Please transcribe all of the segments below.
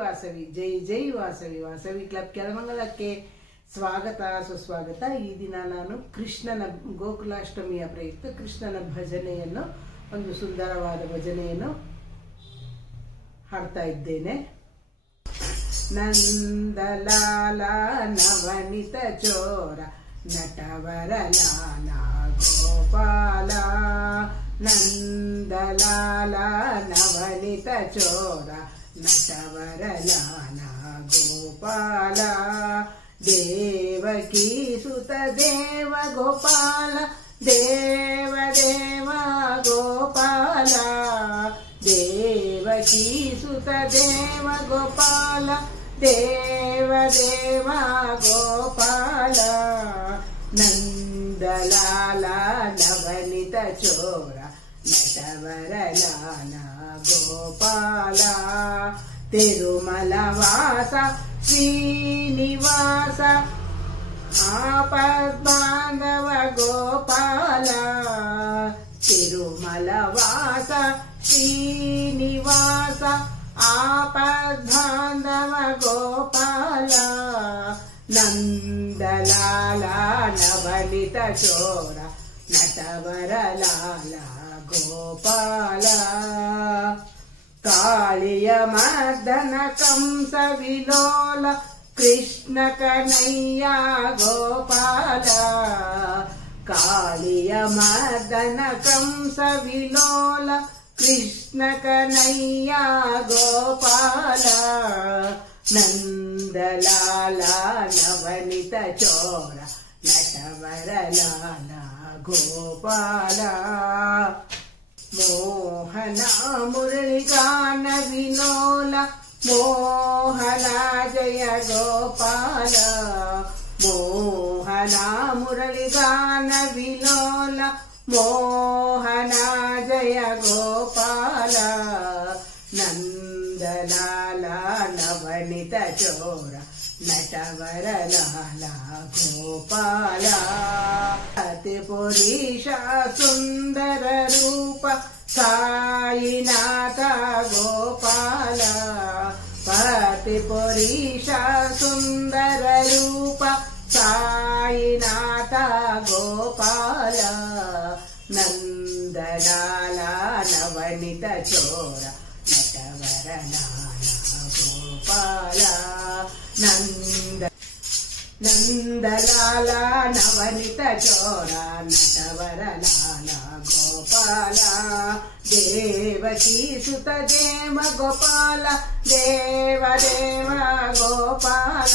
ವಾಸವಿ, ಜೈ ಜೈ Vasavi. Vasavi club ಕೆಲಮಂಗಲಕ್ಕೆ ಸ್ವಾಗತ ಸುಸ್ವಾಗತ. ಈ ದಿನ ನಾನು ಕೃಷ್ಣನ ಗೋಕುಲಾಷ್ಟಮಿಯ ಪ್ರಯುಕ್ತ ಕೃಷ್ಣನ ಭಜನೆಯನ್ನು, ಒಂದು ಸುಂದರವಾದ ಭಜನೆಯನ್ನು ಹಾಡ್ತಾ ಇದ್ದೇನೆ. ನಂದಲಾಲ ನವನಿತ ಚೋರ ನಟವರ ಲಾಲ ಗೋಪಾಲ, ನಂದಲಾಲ ನವನಿತ ಚೋರ ನಟವರ ಲಾಲ ಗೋಪಾಲ, ದೇವಕೀ ಸುತ ದೇವ ಗೋಪಾಲ, ದೇವ ದೇವ ಗೋಪಾಲ, ದೇವಕೀ ಸುತ ದೇವ ಗೋಪಾಲ, ದೇವ ದೇವ ಗೋಪಾಲ, ನಂದಲಾಲ ನವನಿತ ಚೋರ ನಟವರ ಲಾಲ ಗೋಪಾಲ, ತಿರುಮಲವಾಸ ಶ್ರೀನಿವಾಸ ಆಪದ್ಬಾಂಧವ ಗೋಪಾಲ, ತಿರುಮಲವಾಸ ಶ್ರೀನಿವಾಸ ಆಪದ್ಬಾಂಧವ ಗೋಪಾಲ, ನಂದಲಾಲ ನವನಿತ ಚೋರ ನಟವರ ಲಾಲ ಗೋಪಾಲ, ಕಾಳಿಯ ಮರ್ದನ ಕಂಸ ವಿಲೋಲ ಕೃಷ್ಣ ಕನಯ್ಯ ಗೋಪಾಲ, ಕಾಳಿಯ ಮರ್ದನ ಕಂಸ ವಿಲೋಲ ಕೃಷ್ಣ ಕನಯ್ಯ ಗೋಪಾಲ, ನಂದಲಾಲ ನವನಿತ ಚೋರ ನಟವರ ಲಾಲ ಗೋಪಾಲ, ಮೋಹನ ಮುರಳಿಗಾನ ವಿನೋಲ ಮೋಹನ ಜಯ ಗೋಪಾಲ, ಮೋಹನ ಮುರಳಿಗಾನ ವಿನೋಲ ಮೋಹನ ಜಯ ಗೋಪಾಲ, ನಂದಲಾಲ ನವನಿತ ಚೋರ ನಟವರ ಲಾಲ ಗೋಪಾಲ, ಅತಿ ಪುರೀಶ ಸುಂದರ ರೂಪ ಸಾಯಿನಾಥ ಗೋಪಾಲ, ಪತಿ ಪುರೀಶ ಸುಂದರ ರೂಪ ಸಾಯಿನಾಥ ಗೋಪಾಲ, ನಂದಲಾಲ ನವನಿತ ಚೋರ ನಟವರ ಲಾಲ ಗೋಪಾಲ, ನಂದಲಾಲ ನವನಿತ ಚೋರ ನಟವರ ಲಾಲ ಗೋಪಾಲ, ದೇವಕೀ ಸುತ ದೇವ ಗೋಪಾಲ, ದೇವ ದೇವ ಗೋಪಾಲ,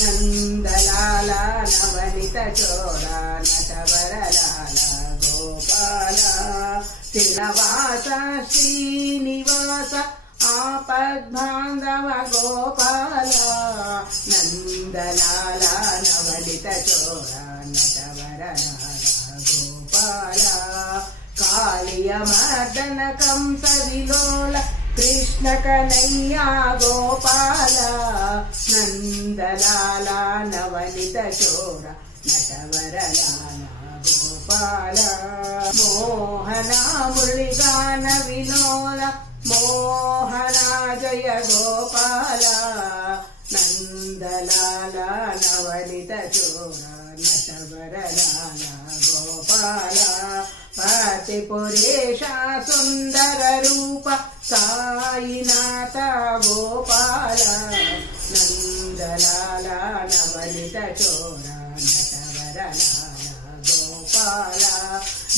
ನಂದಲಾಲ ನವನಿತ ಚೋರ ನಟವರ ಲಾಲ ಗೋಪಾಲ, ತಿರುಮಲವಾಸ ಶ್ರೀನಿವಾಸ ಆಪದ್ಬಾಂಧವ ಗೋಪಾಲ, ನಂದಲಾಲ ನವನಿತ ಚೋರ ನಟವರ ಲಾಲ ಗೋಪಾಲ, ಕಾಳಿಯ ಮರ್ದನ ಕಂಸ ವಿಲೋಲ ಕೃಷ್ಣ ಕನಯ್ಯ ಗೋಪಾಲ, ನಂದಲಾಲ ನವನಿತ ಚೋರ ನಟವರ ಲಾಲ ಗೋಪಾಲ, ಮೋಹನ ಮುರಳಿಗಾನ ವಿನೋಲ ಮೋಹನ ಜಯ ಗೋಪಾಲ, ನಂದಲಾಲ ನವನಿತ ಚೋರ ನಟವರ ಲಾಲ ಗೋಪಾಲ, ಪತಿ ಪುರೇಶ ಸುಂದರ ರೂಪ ಸಾಯಿನಾಥ ಗೋಪಾಲ, ನಂದಲಾಲ ನವನಿತ ಚೋರ ನಟವರ ಲಾಲ ಗೋಪಾಲ,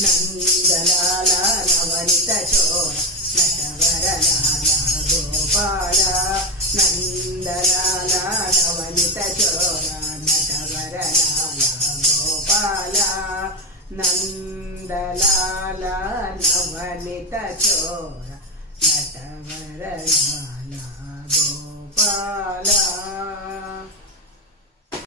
ನಂದಲಾಲ ನವನಿತ ಚೋರ ನಟವರ ಲಾಲ ಗೋಪಾಲ, ನಂದಲಾಲ ನವನಿತ ಚೋರ ನಟವರ ಲಾಲ ಗೋಪಾಲ, ನಂದಲಾಲ ನವನಿತ ಚೋರ ನಟವರ ಲಾಲ ಗೋಪಾಲ.